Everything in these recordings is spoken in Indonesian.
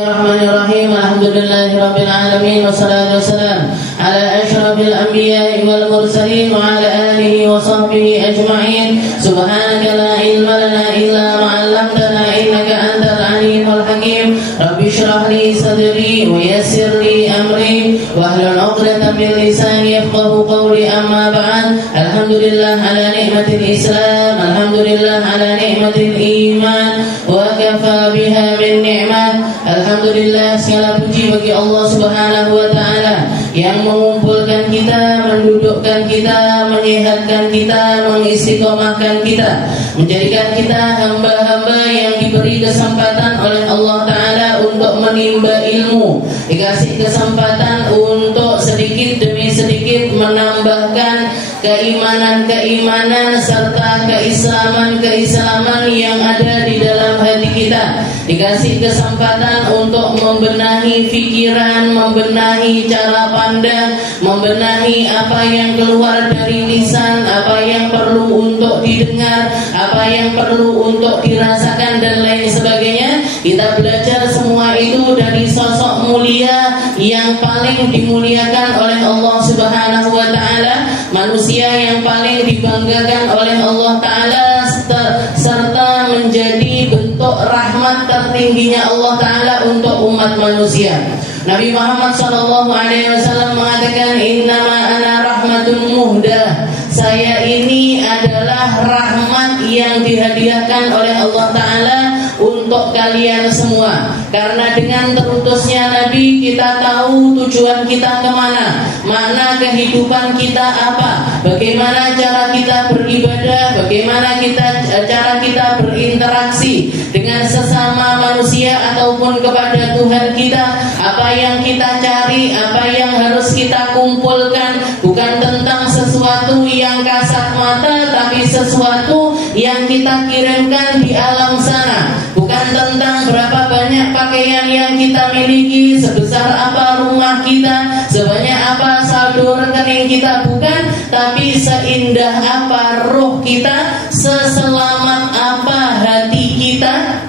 Bismillahirrahmanirrahim. Alhamdulillahirabbil alamin wassalatu wassalamu ala asyrafil anbiya'i wal mursalin wa ala alihi wa sahbihi ajma'in. Subhanaka la ilma lana illa ma 'allamtana innaka antal alimul hakim. Rabbi shrah li sadri wa yassir li amri wahlul 'uqdatam min lisani yafqahu qawli. Amma ba'd. Alhamdulillah ala ni'matil Islam, alhamdulillah ala ni'matil iman wa kafa biha min ni'mat. Alhamdulillah, segala puji bagi Allah Subhanahu wa ta'ala yang mengumpulkan kita, mendudukkan kita, menyehatkan kita, mengistiqomahkan kita, menjadikan kita hamba-hamba yang diberi kesempatan oleh Allah ta'ala untuk menimba ilmu, dikasih kesempatan untuk sedikit demi sedikit menambahkan keimanan-keimanan serta keislaman-keislaman yang ada di dalam hati kita, dikasih kesempatan untuk membenahi pikiran, membenahi cara pandang, membenahi apa yang keluar dari lisan, apa yang perlu untuk didengar, apa yang perlu untuk dirasakan dan lain sebagainya. Kita belajar semua itu dari sosok mulia yang paling dimuliakan oleh Allah Subhanahu wa ta'ala, manusia yang paling dibanggakan oleh Allah ta'ala, serta menjadi bentuk rahmat tertingginya Allah ta'ala untuk umat manusia. Nabi Muhammad SAW mengatakan, innama ana rahmatun muhdah. Saya ini adalah rahmat yang dihadiahkan oleh Allah ta'ala untuk kalian semua. Karena dengan terutusnya Nabi, kita tahu tujuan kita kemana, makna kehidupan kita apa, bagaimana cara kita beribadah, bagaimana cara kita berinteraksi dengan sesama manusia ataupun kepada Tuhan kita, apa yang kita cari, apa yang harus kita kumpulkan. Bukan tentang sesuatu yang kasat mata, tapi sesuatu yang kita kirimkan di alam sana. Bukan tentang berapa banyak pakaian yang kita miliki, sebesar apa rumah kita, sebanyak apa saldo rekening kita, bukan. Tapi seindah apa roh kita, seselamat apa hati kita,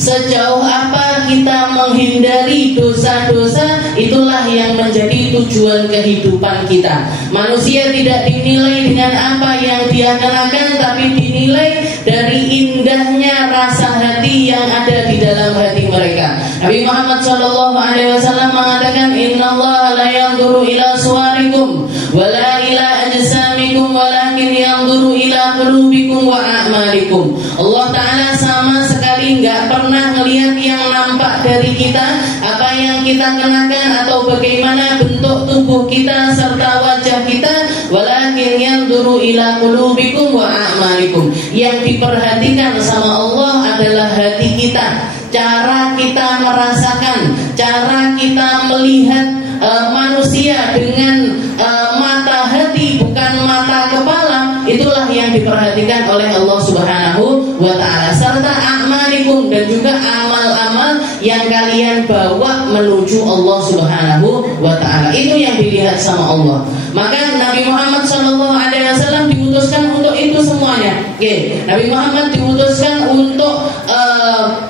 sejauh apa kita menghindari dosa-dosa, itulah yang menjadi tujuan kehidupan kita. Manusia tidak dinilai dengan apa yang dia kenakan, tapi dinilai dari indahnya rasa hati yang ada di dalam hati mereka. Nabi Muhammad SAW mengatakan, innallaha la yanzuru ila suwarikum wala ila ajsamikum walakin yanzuru ila qulubikum wa a'malikum. Allah ta'ala sama sekali enggak pernah melihat yang nampak dari kita, apa yang kita kenakan atau bagaimana bentuk tubuh kita serta wajah kita, walakin yanzuru ila qulubikum wa a'malikum. Yang diperhatikan sama Allah adalah hati kita, cara kita merasakan, cara kita melihat manusia dengan mata hati, bukan mata kepala. Itulah yang diperhatikan oleh Allah Subhanahu wa ta'ala, serta a'malikum, dan juga amal-amal yang kalian bawa menuju Allah Subhanahu wa ta'ala. Itu yang dilihat sama Allah. Maka Nabi Muhammad SAW diutuskan untuk itu semuanya. Nabi Muhammad diutuskan untuk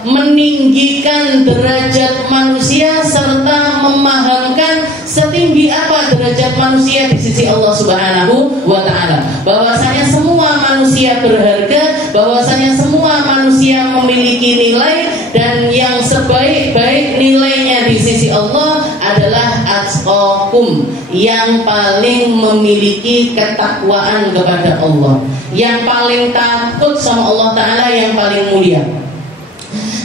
meninggikan derajat manusia serta memahamkan setinggi apa derajat manusia di sisi Allah Subhanahu wa ta'ala. Bahwasanya semua manusia berharga, bahwasanya semua manusia memiliki nilai, dan yang sebaik-baik nilainya di sisi Allah adalah atqakum, yang paling memiliki ketakwaan kepada Allah, yang paling takut sama Allah ta'ala, yang paling mulia,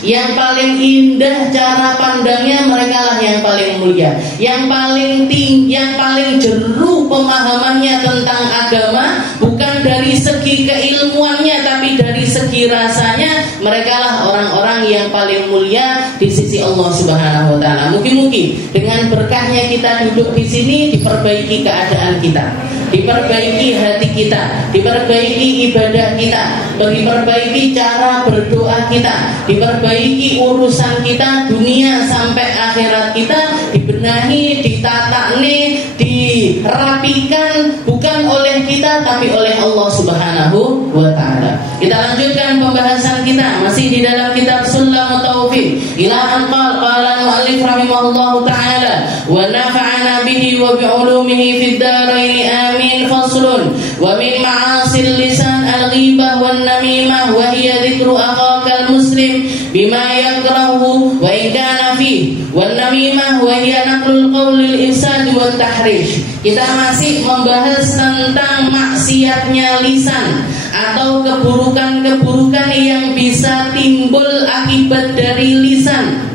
yang paling indah cara pandangnya, mereka lah yang paling mulia, yang paling tinggi, yang paling jeru pemahamannya tentang agama, bukan dari segi keilmuannya tapi dari segi rasanya, mereka lah orang-orang yang paling mulia di sisi Allah Subhanahu wa ta'ala. Mungkin dengan berkahnya kita duduk di sini, diperbaiki keadaan kita, diperbaiki hati kita, diperbaiki ibadah kita, diperbaiki cara berdoa kita, diperbaiki urusan kita dunia sampai akhirat kita, dibenahi, ditata nih, dirapikan, bukan oleh kita tapi oleh Allah Subhanahu wa ta'ala. Kita lanjutkan pembahasan kita masih di dalam kitab Sulamut Taufiq ila ila an qala al-mu'allif rahimahullahu ta'ala wa nafa'ana bihi wa bi'ulumihi fid darain amin. Faslun wa min ma'asil lisan al-ghibah wan namimah wa hiya dzikru akhaka al-muslim bima yakrahu wa in kana fi wan namimah wa hiya naqlul qawli al-ifsad wa tahrish. Kita masih membahas tentang maksiatnya lisan atau keburukan-keburukan yang bisa timbul akibat dari lisan.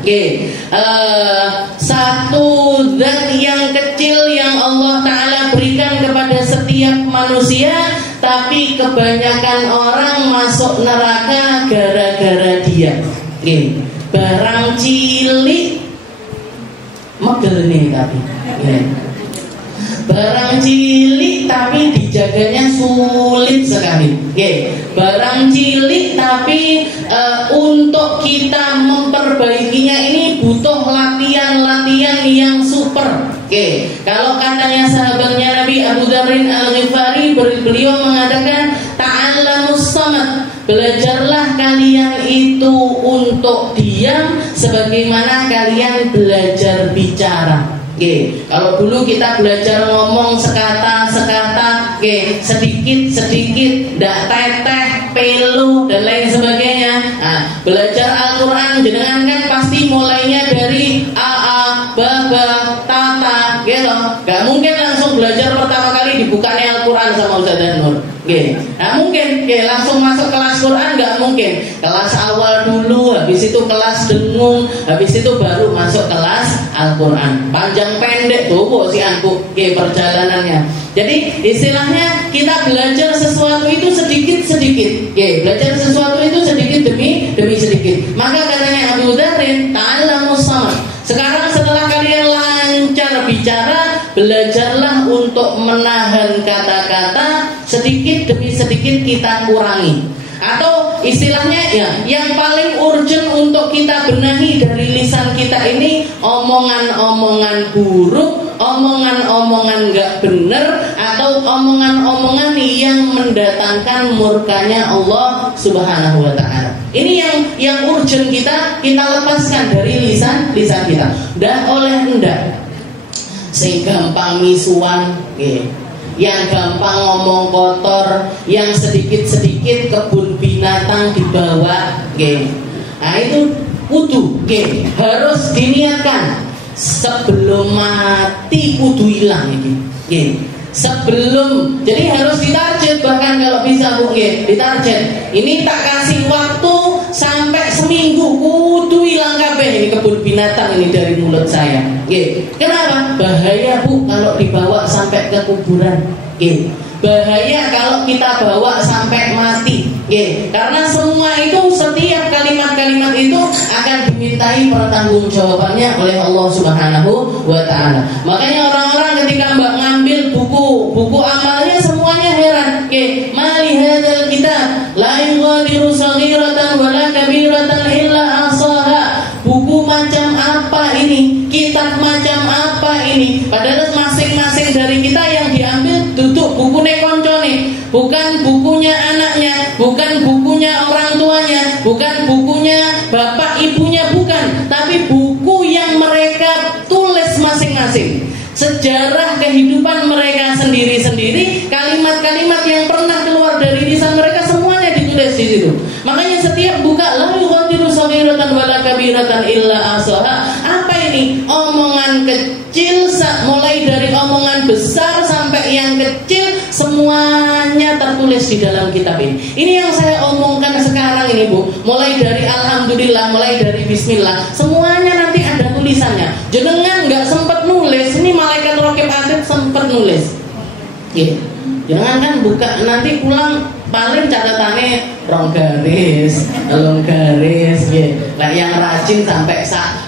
Satu zat yang kecil yang Allah Ta'ala berikan kepada setiap manusia, tapi kebanyakan orang masuk neraka gara-gara dia. Barang cilik megel nih tapi barang cilik tapi dijaganya sulit sekali. Barang cilik tapi untuk kita memperbaikinya ini butuh latihan-latihan yang super. Kalau katanya sahabatnya Nabi Abu Dzarrin Al-Ghifari, beliau mengatakan ta'allamus samad, belajarlah kalian itu untuk diam sebagaimana kalian belajar bicara. Kalau dulu kita belajar ngomong sekata-sekata, sedikit-sedikit, ndak teteh, pelu dan lain sebagainya. Belajar Al-Quran jenengan kan pasti mulainya dari a, ba, ta, gitu. Gak mungkin langsung belajar pertama kali dibukanya Al-Quran sama Ustaz Nur. Nah mungkin langsung masuk kelas Quran, gak mungkin. Kelas awal dulu, habis itu kelas dengung, habis itu baru masuk kelas Al-Quran. Panjang pendek tuh si anku perjalanannya. Jadi istilahnya kita belajar sesuatu itu sedikit-sedikit. Belajar sesuatu itu sedikit demi sedikit. Maka katanya Abu Dzarrin, ta'allamus samad. Sekarang setelah kalian lancar bicara, belajarlah untuk menahan kata-kata, sedikit demi sedikit kita kurangi. Atau istilahnya yang paling urgent untuk kita benahi dari lisan kita ini omongan-omongan buruk, omongan-omongan gak benar, atau omongan-omongan yang mendatangkan murkanya Allah Subhanahu wa ta'ala. Ini yang urgent kita lepaskan dari lisan kita. Dan oleh ndak sing gampang misuan, yang gampang ngomong kotor, yang sedikit-sedikit kebun binatang dibawa, nah itu kudu harus diniatkan sebelum mati, kudu hilang ini. Sebelum, jadi harus ditarget, bahkan kalau bisa ditarget. Ini tak kasih waktu sampai seminggu, kudu hilang kabeh ini kebun binatang ini dari mulut saya. Kenapa? Bahaya Bu kalau dibawa sampai ke kuburan. Bahaya kalau kita bawa sampai mati. Karena semua itu, setiap kalimat-kalimat itu akan dimintai pertanggungjawabannya oleh Allah Subhanahu wa ta'ala. Makanya orang-orang ketika ngambil buku amalnya semuanya heran. Mali hadzal kitab la yughadiru shaghiratan wala kabiratan illa ahsaha. Buku macam apa ini? Kitab macam apa ini? Padahal masing-masing dari kita yang diambil duduk bukunya koncone, bukan bukunya anaknya, bukan bukunya orang tuanya, bukan bukunya bapak ibunya, bukan, tapi buku yang mereka tulis masing-masing. Sejarah kehidupan mereka sendiri-sendiri, kalimat-kalimat yang pernah keluar dari lisan mereka semuanya ditulis di situ. Makanya setiap buka la yughadiru shaghiratan wala kabiratan illa ahsaha. Apa ini? Omongan kecil, mulai dari omongan besar sampai yang kecil, semuanya tertulis di dalam kitab ini. Ini yang saya omongkan sekarang ini Bu. Mulai dari alhamdulillah, mulai dari bismillah, semuanya nanti ada tulisannya. Jenengan nggak sempat nulis, ini malaikat raqib atid sempat nulis. Jangan kan buka nanti pulang paling catatannya rong garis, telung garis, lah yang rajin sampai sak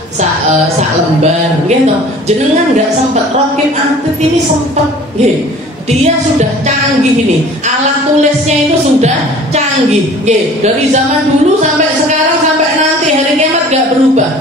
lembar, gitu. Jenengan nggak sempat, raqib atid ini sempat, dia sudah canggih ini, alat tulisnya itu sudah canggih, dari zaman dulu sampai sekarang sampai nanti hari kiamat gak berubah.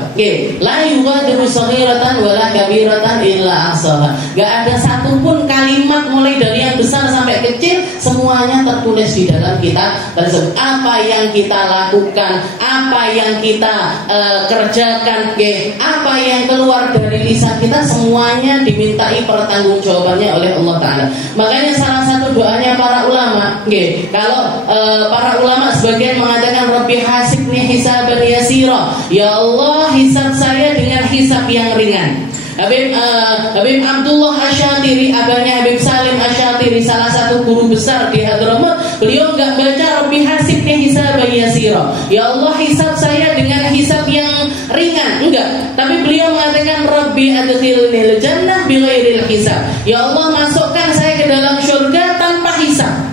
La yughadiru shaghiratan wala kabiratan illa ahsaha. Gak ada satupun kalimat mulai dari yang besar sampai kecil semuanya tertulis di dalam kitab tersebut. Apa yang kita lakukan, apa yang kita kerjakan, apa yang keluar dari lisan kita, semuanya dimintai pertanggungjawabannya oleh Allah Ta'ala. Makanya salah satu doanya para ulama, kalau para ulama sebagian mengatakan Rabbi hasibni hisaban yasira, ya Allah hisab saya dengan hisab yang ringan. Habib Abdullah Asyatiri, abahnya Habib Salim Asyatiri, salah satu guru besar di Hadramaut, beliau enggak baca Rabbi hasibni hisaban yasira, ya Allah hisab saya dengan hisab yang ringan, enggak. Tapi beliau mengatakan Rabbi adkhilnil jannah bighairil hisab, ya Allah masukkan saya ke dalam surga tanpa hisab.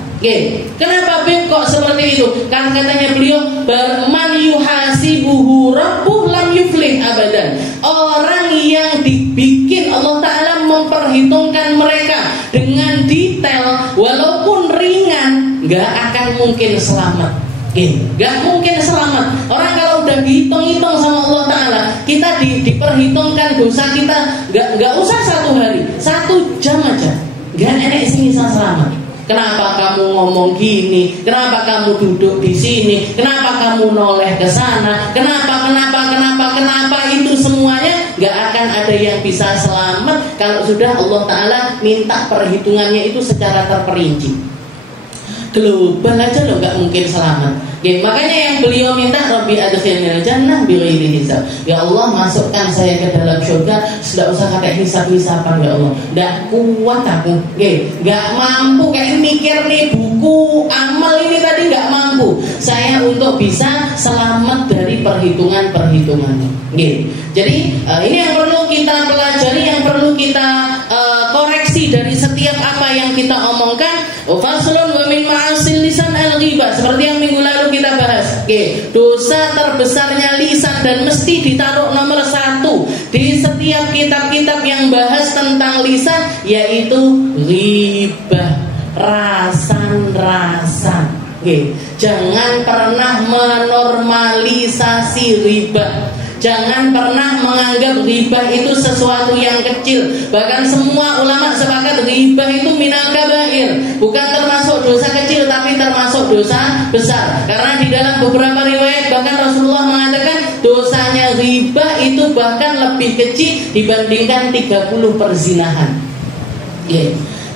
Kenapa Bib kok seperti itu? Kan katanya beliau man yuhasibuhu rabbuh lam yuflih abadan. Orang yang dibikin Allah Ta'ala memperhitungkan mereka dengan detail walaupun ringan, gak akan mungkin selamat. Gak mungkin selamat. Orang kalau udah dihitung-hitung sama Allah Ta'ala, kita diperhitungkan dosa kita, gak usah 1 hari, 1 jam aja, gak enak sih bisa selamat. Kenapa kamu ngomong gini? Kenapa kamu duduk di sini? Kenapa kamu noleh ke sana? Kenapa itu semuanya gak akan ada yang bisa selamat kalau sudah Allah Ta'ala minta perhitungannya itu secara terperinci. Global aja loh gak mungkin selamat. Makanya yang beliau minta Rabbi adkhilnil jannah bighairi hisab, ya Allah masukkan saya ke dalam surga, tidak usah pakai hisab-hisaban ya Allah. Tidak kuat aku, gak mampu kayak mikir nih buku amal ini tadi, gak mampu saya untuk bisa selamat dari perhitungan-perhitungannya. Jadi ini yang perlu kita pelajari, yang perlu kita koreksi dari setiap apa yang kita omongkan. Faslun wa min ma'asil lisan al-ghibah, seperti yang minggu lalu kita bahas. Dosa terbesarnya lisan dan mesti ditaruh nomor 1 di setiap kitab-kitab yang bahas tentang lisan, yaitu ghibah, rasan-rasan. Jangan pernah menormalisasi ghibah. Jangan pernah menganggap ghibah itu sesuatu yang kecil. Bahkan semua ulama sepakat ghibah itu minal kabair, bukan termasuk dosa kecil tapi termasuk dosa besar. Karena di dalam beberapa riwayat bahkan Rasulullah mengatakan dosanya ghibah itu bahkan lebih kecil dibandingkan 30 perzinahan.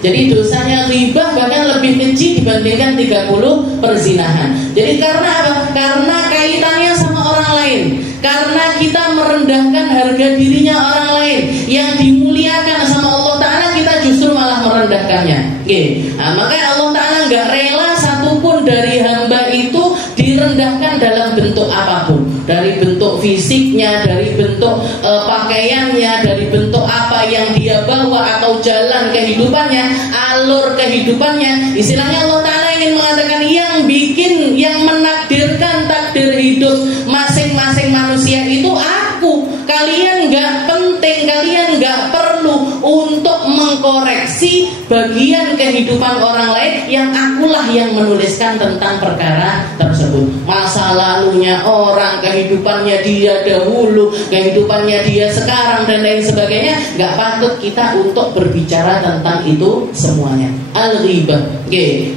Jadi dosanya ghibah bahkan lebih kecil dibandingkan 30 perzinahan. Jadi karena apa? Karena kaitannya sama orang lain. Karena kita merendahkan harga dirinya orang lain yang dimuliakan sama Allah Ta'ala, kita justru malah merendahkannya. Makanya Allah Ta'ala gak rela satupun dari hamba itu direndahkan dalam bentuk apapun. Dari bentuk fisiknya, dari bentuk pakaiannya, dari bentuk apa yang dia bawa atau jalan kehidupannya, alur kehidupannya. Istilahnya Allah Ta'ala ingin mengatakan yang bikin, yang menakdirkan takdir hidup masing-masing manusia itu aku. Kalian gak penting, kalian gak perlu untuk mengkoreksi bagian kehidupan orang lain yang akulah yang menuliskan tentang perkara tersebut. Masa lalunya orang, kehidupannya dia dahulu, kehidupannya dia sekarang dan lain sebagainya, gak patut kita untuk berbicara tentang itu semuanya. Al-ghibah,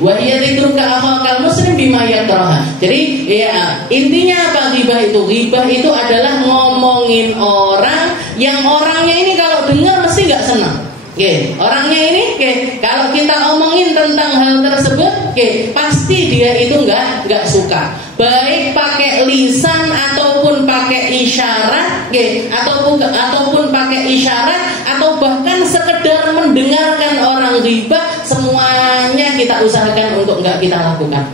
wa hiya dzikruka akhakal muslim bima yakraha. Jadi ya intinya apa ghibah itu? Ghibah itu adalah ngomongin orang yang orangnya ini kalau dengar mesti gak senang. Orangnya ini kalau kita omongin tentang hal tersebut, pasti dia itu nggak suka. Baik pakai lisan ataupun pakai isyarat, ataupun pakai isyarat, atau bahkan sekedar mendengarkan orang ghibah, semuanya kita usahakan untuk nggak kita lakukan.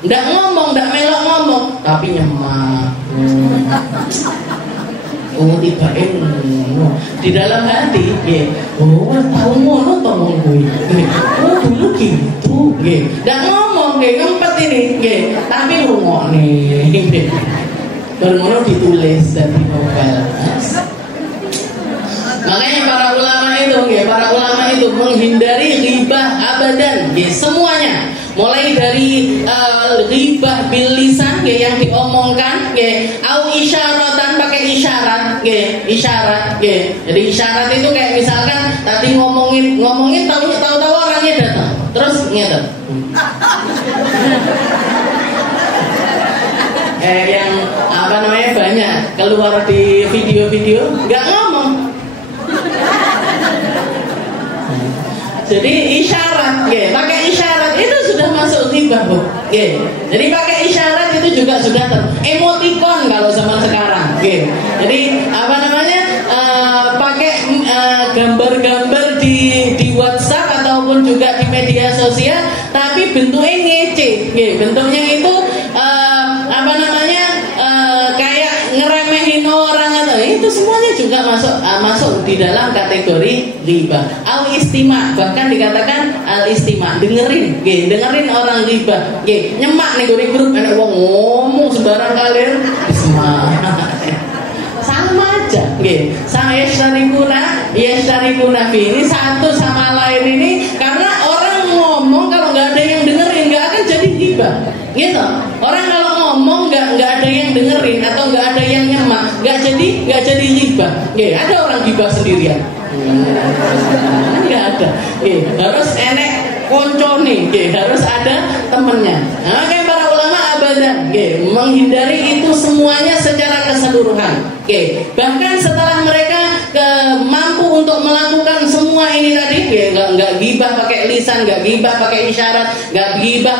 Nggak ngomong, nggak melok ngomong, tapi nyemak. Tiba di dalam hati, tahu ngono tolong gue, dulu gitu, nggak ngomong, ngempet ini, tapi ngomong nih, bermono ditulis dari novel. Makanya para ulama itu menghindari ghibah abadan, semuanya. Mulai dari ghibah bil lisan yang diomongkan, au isyaratan pakai isyarat, isyarat. Jadi isyarat itu kayak misalkan tadi ngomongin tahu orang orangnya datang, terus ngeten. Yang apa namanya banyak keluar di video-video nggak ngomong. Jadi isyarat, pakai isyarat itu sudah masuk ghibah, Bu. Jadi pakai isyarat itu juga sudah emoticon kalau zaman sekarang. Jadi apa namanya pakai gambar-gambar di WhatsApp ataupun juga di media sosial, tapi bentuknya ngece. Bentuknya itu apa namanya kayak ngeremehin orang atau itu semuanya juga masuk di dalam kategori ghibah. Al istima, bahkan dikatakan al istima, dengerin orang ghibah, nyemak nih gue grup ada wong ngomong sembarang kalian sama aja, saya yastarikuna ini satu sama lain ini, karena orang ngomong kalau nggak ada yang dengerin nggak akan jadi ghibah, gitu. Orang kalau ngomong nggak ada yang dengerin atau nggak ada yang nyemak, nggak jadi ghibah. Ada orang ghibah sendirian, nggak ada. Harus enek koncone, harus ada temennya. Nah, kayak para ulama abadan, menghindari itu semuanya secara keseluruhan. Bahkan setelah mereka mampu untuk melakukan semua ini tadi, nggak ghibah pakai lisan, nggak ghibah pakai isyarat, nggak ghibah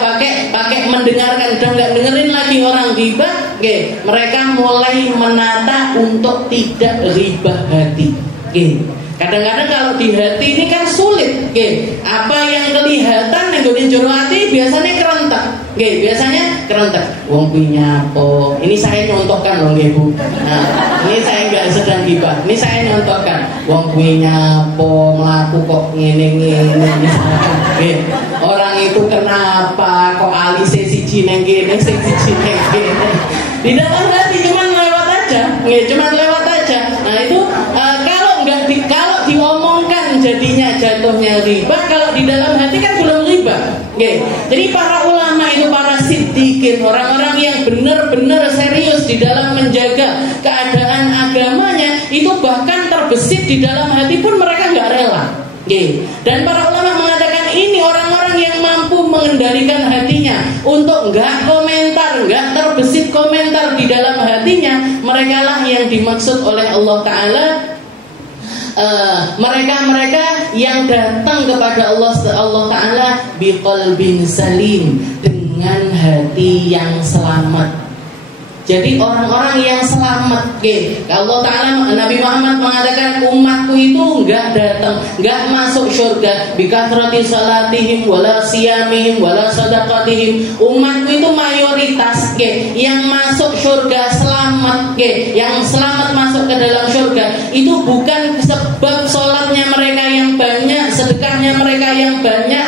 pakai mendengarkan, dan nggak dengerin lagi orang ghibah. Mereka mulai menata untuk tidak ghibah hati. Kadang-kadang kalau di hati ini kan sulit. Apa yang kelihatan ning jero hati biasanya kerentek. Biasanya kerentek. Wong kuwi nyapo. Ini saya nyontohkan loh nggih, Bu. Nah, ini saya enggak sedang ghibah. Ini saya nyontohkan. Wong kuwi nyapo, mlaku kok ngene-ngene. Orang itu kenapa kok alise siji nang kene, sing siji nang kene. Di dalam hati cuman lewat aja. Cuman lewat aja. Nah, itu kalau diomongkan jadinya jatuhnya ghibah, kalau di dalam hati kan belum ghibah. Jadi para ulama itu, para siddiqin, orang-orang yang benar-benar serius di dalam menjaga keadaan agamanya, itu bahkan terbesit di dalam hati pun mereka nggak rela. Dan para ulama mengatakan ini orang-orang yang mampu mengendalikan hatinya untuk nggak komentar, nggak terbesit komentar di dalam hatinya, mereka lah yang dimaksud oleh Allah Ta'ala. Mereka yang datang kepada Allah Ta'ala biqalbin salim, dengan hati yang selamat. Jadi orang-orang yang selamat, Allah Ta'ala, Nabi Muhammad mengatakan umatku itu enggak datang, enggak masuk surga bikathrati salatihim wala siyamihim wala sadaqatihim. Umatku itu mayoritas yang masuk surga selamat, yang selamat masuk ke dalam surga itu bukan sebab sholatnya mereka yang banyak, sedekahnya mereka yang banyak,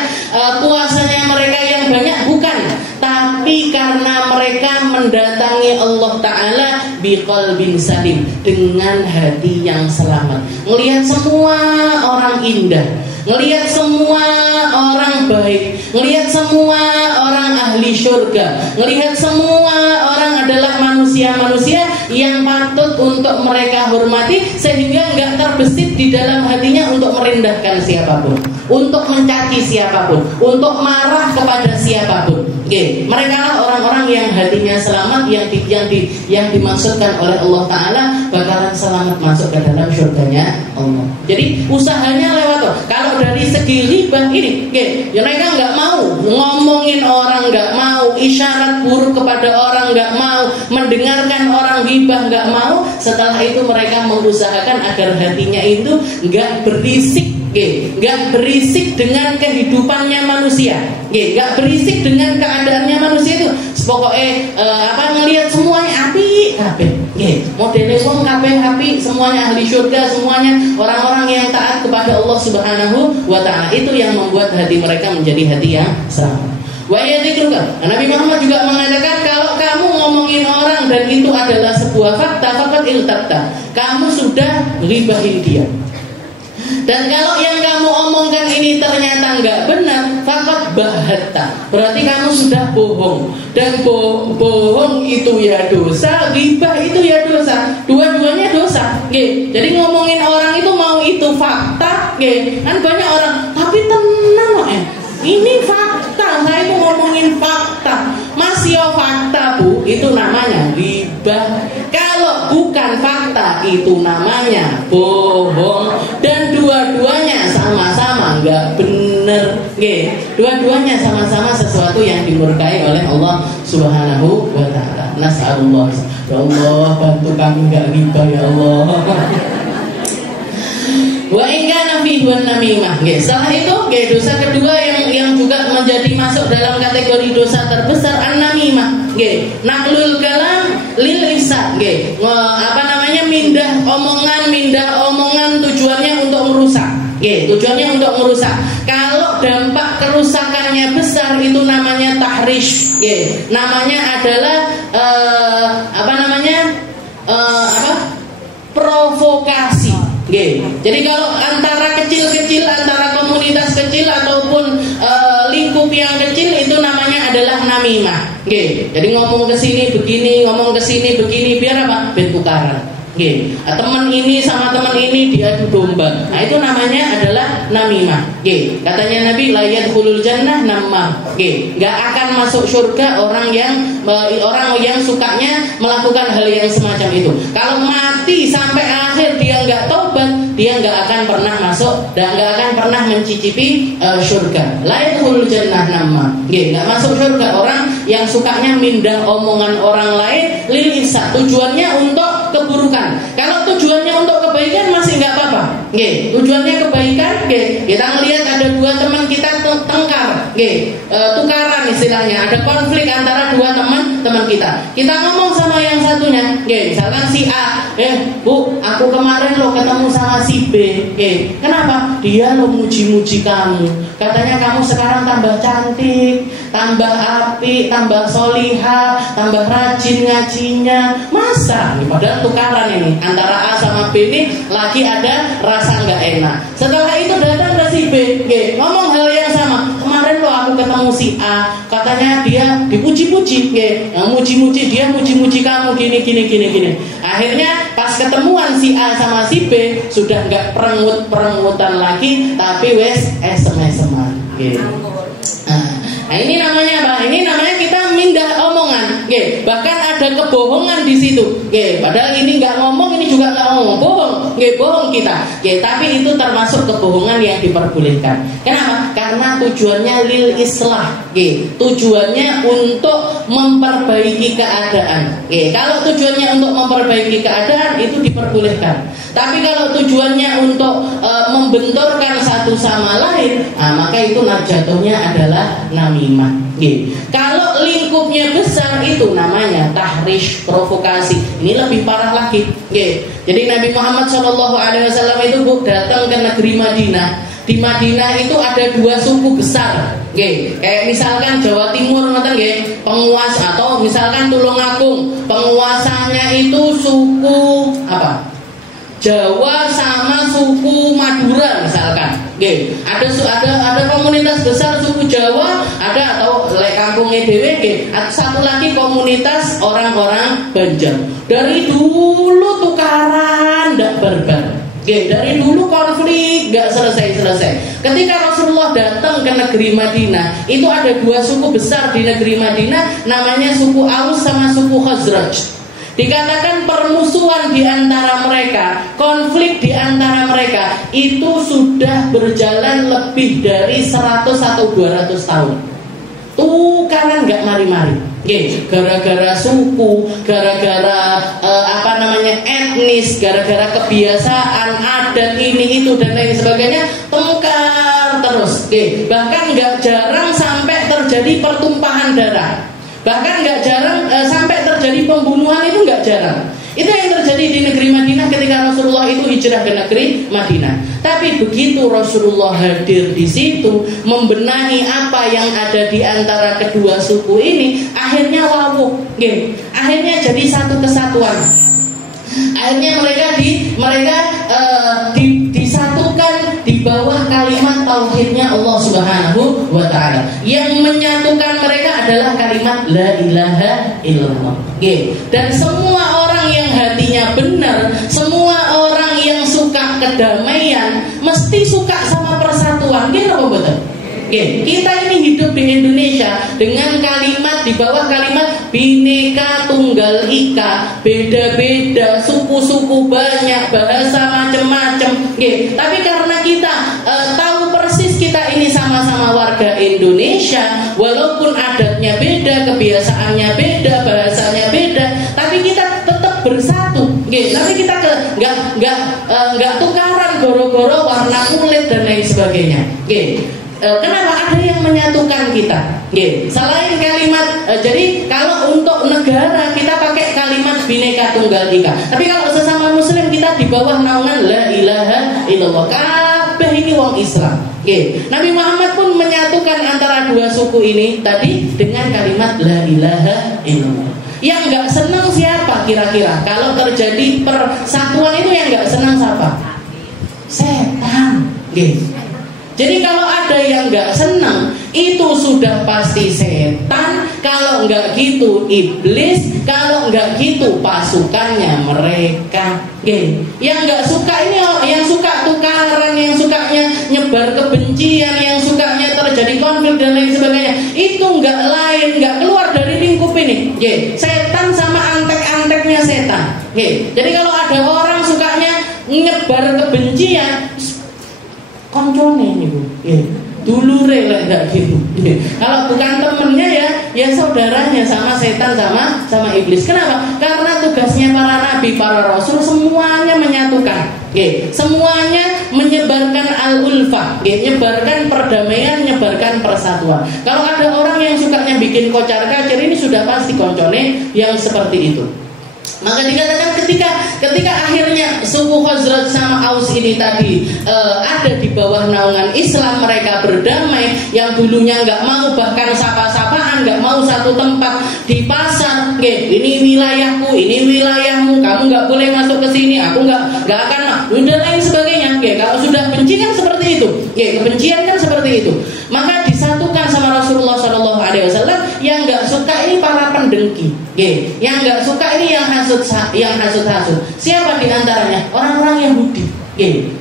puasanya mereka yang banyak, bukan, tapi karena mereka mendatangi Allah Ta'ala biqalbin salim, dengan hati yang selamat. Ngelihat semua orang indah, ngelihat semua orang baik, ngelihat semua orang ahli surga, ngelihat semua orang adalah manusia-manusia yang patut untuk mereka hormati, sehingga nggak terbesit di dalam hatinya untuk merendahkan siapapun, untuk mencaci siapapun, untuk marah kepada siapapun. Mereka lah orang-orang yang hatinya selamat, yang dimaksudkan oleh Allah Ta'ala bakalan selamat masuk ke dalam surganya Allah. Jadi usahanya lewat tuh. Kalau dari segi ghibah ini, mereka nggak mau ngomongin orang, nggak mau isyarat buruk kepada orang, nggak mau mendengarkan orang ghibah, nggak mau. Setelah itu mereka mengusahakan agar hatinya itu nggak berisik, nggak berisik dengan kehidupannya manusia, nggak berisik dengan keadaannya manusia itu. Pokoknya ngelihat semuanya api, modelnya wong kabeh api, semuanya ahli surga, semuanya orang-orang yang taat kepada Allah Subhanahu wa Ta'ala. Itu yang membuat hati mereka menjadi hati yang selamat. Wa yadzikruka. Nabi Muhammad juga mengatakan, kalau kamu ngomongin orang dan itu adalah sebuah fakta, faqad iltabta, kamu sudah ghibahin dia. Dan kalau yang kamu omongkan ini ternyata nggak benar, faqad bahatta, berarti kamu sudah bohong. Dan bohong itu ya dosa, ghibah itu ya dosa, dua-duanya dosa. Jadi ngomongin orang itu mau itu fakta, kan banyak orang tapi tenang itu namanya ghibah. Kalau bukan fakta itu namanya bohong. Dan dua-duanya sama-sama nggak bener. Dua-duanya sama-sama sesuatu yang dimurkai oleh Allah Subhanahu wa ta'ala. Nas'alullah. Ya Allah, bantu kami nggak ghibah ya Allah. Wa in kana fihi namimah. Setelah itu dosa kedua yang juga menjadi masuk dalam kategori dosa terbesar an-namimah. Naqlul kalam lil ifsad. Mindah omongan tujuannya untuk merusak. Tujuannya untuk merusak. Kalau dampak kerusakannya besar itu namanya tahrish. Namanya adalah provokasi. Jadi kalau antara kecil-kecil, antara komunitas kecil ataupun lingkup yang kecil itu namanya adalah namimah. Jadi ngomong ke sini begini, ngomong ke sini begini, biar apa? Biar tukaran. Teman ini sama teman ini diadu domba. Nah, itu namanya adalah namimah. Katanya Nabi, la yadkhulul jannah namam. Enggak akan masuk surga orang yang sukanya melakukan hal yang semacam itu. Kalau mati sampai akhir dia enggak taubat, dia enggak akan pernah masuk dan enggak akan pernah mencicipi surga. La yadkhulul jannah namam. Enggak masuk surga orang yang sukanya mindah omongan orang lain lil ihsan. Tujuannya untuk keburukan. Kalau tujuannya untuk kebaikan masih nggak apa-apa. Tujuannya kebaikan. Kita melihat ada dua teman kita tengkar. Tukaran istilahnya. Ada konflik antara dua teman kita. Kita ngomong sama yang satunya. Misalkan si A, Bu, aku kemarin lo ketemu sama si B. Kenapa? Dia lo muji-muji kamu. Katanya kamu sekarang tambah cantik, tambah apik, tambah solihah, tambah rajin ngajinya. Masa? Padahal tukaran ini antara A sama B ini lagi ada rasa nggak enak. Setelah itu datang ke si B, ngomong hal yang sama. Kemarin lo aku ketemu si A, katanya dia dipuji-puji, yang muji-muji dia muji-muji kamu gini. Akhirnya pas ketemuan si A sama si B sudah nggak perengut-perengutan lagi, tapi wes SMS-an. Nah ini namanya apa? Ini namanya kita mindah omongan. Bahkan ada kebohongan di situ. Padahal ini nggak ngomong, ini juga nggak ngomong, bohong kita. Tapi itu termasuk kebohongan yang diperbolehkan. Kenapa? Karena tujuannya lil islah. Tujuannya untuk memperbaiki keadaan. Kalau tujuannya untuk memperbaiki keadaan itu diperbolehkan. Tapi kalau tujuannya untuk membenturkan satu sama lain, maka itu jatuhnya adalah namimah. Kalau lingkupnya besar itu namanya tahrish, provokasi. Ini lebih parah lagi. Jadi Nabi Muhammad SAW itu datang ke negeri Madinah. Di Madinah itu ada dua suku besar. Kayak misalkan Jawa Timur penguasa, atau misalkan Tulungagung, penguasanya itu suku apa? Jawa sama suku Madura misalkan. Ada komunitas besar suku Jawa, ada atau kampungnya dhewe, satu lagi komunitas orang-orang Banjar. Dari dulu tukaran ndak barbar. Dari dulu konflik gak selesai-selesai. Ketika Rasulullah datang ke negeri Madinah, itu ada dua suku besar di negeri Madinah, namanya suku Aus sama suku Khazraj. Dikatakan permusuhan di antara mereka, konflik di antara mereka itu sudah berjalan lebih dari 100 atau 200 tahun. Tukaran gak mari-mari. Gara-gara suku, gara-gara etnis, gara-gara kebiasaan, adat ini itu dan lain sebagainya, tengkar terus. Bahkan gak jarang sampai terjadi pertumpahan darah. Bahkan gak jarang sampai terjadi pembunuhan, itu gak jarang. Itu yang terjadi di negeri Madinah ketika Rasulullah itu hijrah ke negeri Madinah. Tapi begitu Rasulullah hadir di situ, membenahi apa yang ada di antara kedua suku ini, akhirnya lawuh. Akhirnya jadi satu kesatuan. Akhirnya mereka disatukan di bawah kalimat tauhidnya Allah Subhanahu wa ta'ala. Yang menyatukan mereka adalah kalimat la ilaha illallah. Dan semua orang yang hatinya benar, semua orang yang suka kedamaian mesti suka sama persatuan. Apa betul? Kita ini hidup di Indonesia dengan kalimat, di bawah kalimat Bhinneka Tunggal Ika, beda-beda, suku-suku banyak, bahasa macam-macam. Tapi karena kita tahu persis kita ini sama-sama warga Indonesia, walaupun adatnya beda, kebiasaannya beda, bahasanya beda, tapi kita tetap bersatu. Tapi kita nggak tukaran goro-goro warna kulit dan lain sebagainya. Kenapa? Ada yang menyatukan kita. Selain kalimat, jadi kalau untuk negara kita pakai kalimat Bhinneka Tunggal Ika. Tapi kalau sesama Muslim kita di bawah naungan La ilaha illallah. Kabeh ini wong Islam. Nabi Muhammad pun menyatukan antara dua suku ini tadi dengan kalimat La ilaha illallah. Yang nggak senang siapa kira-kira? Kalau terjadi persatuan itu yang nggak senang siapa? Setan. Jadi kalau ada yang nggak senang, itu sudah pasti setan. Kalau nggak gitu iblis. Kalau nggak gitu pasukannya mereka. Yang nggak suka ini, yang suka tukaran, yang sukanya nyebar kebencian, yang sukanya terjadi konflik dan lain sebagainya, itu nggak lain, nggak keluar dari lingkup ini. Setan sama antek-anteknya setan. Jadi kalau ada orang sukanya nyebar kebencian, koncone ini Bu, dulure lah enggak gitu. Kalau bukan temennya ya saudaranya, sama setan sama iblis. Kenapa? Karena tugasnya para nabi, para rasul semuanya menyatukan. Semuanya menyebarkan al-ulfah, menyebarkan perdamaian, menyebarkan persatuan. Kalau ada orang yang sukanya bikin kocar-kacir, ini sudah pasti koncone yang seperti itu. Maka dikatakan ketika akhirnya suku Khazraj sama Aus ini tadi ada di bawah naungan Islam, mereka berdamai. Yang dulunya nggak mau bahkan sapa-sapaan, nggak mau satu tempat di pasar. Ini wilayahku, ini wilayahmu, kamu nggak boleh masuk ke sini, aku nggak akan, dan lain sebagainya. Kalau sudah benci kan seperti itu, kebencian kan seperti itu. Maka disatukan sama Rasulullah SAW. Yang nggak suka ini para pendengki, yang nggak suka ini yang hasut. Siapa diantaranya? Orang-orang Yahudi.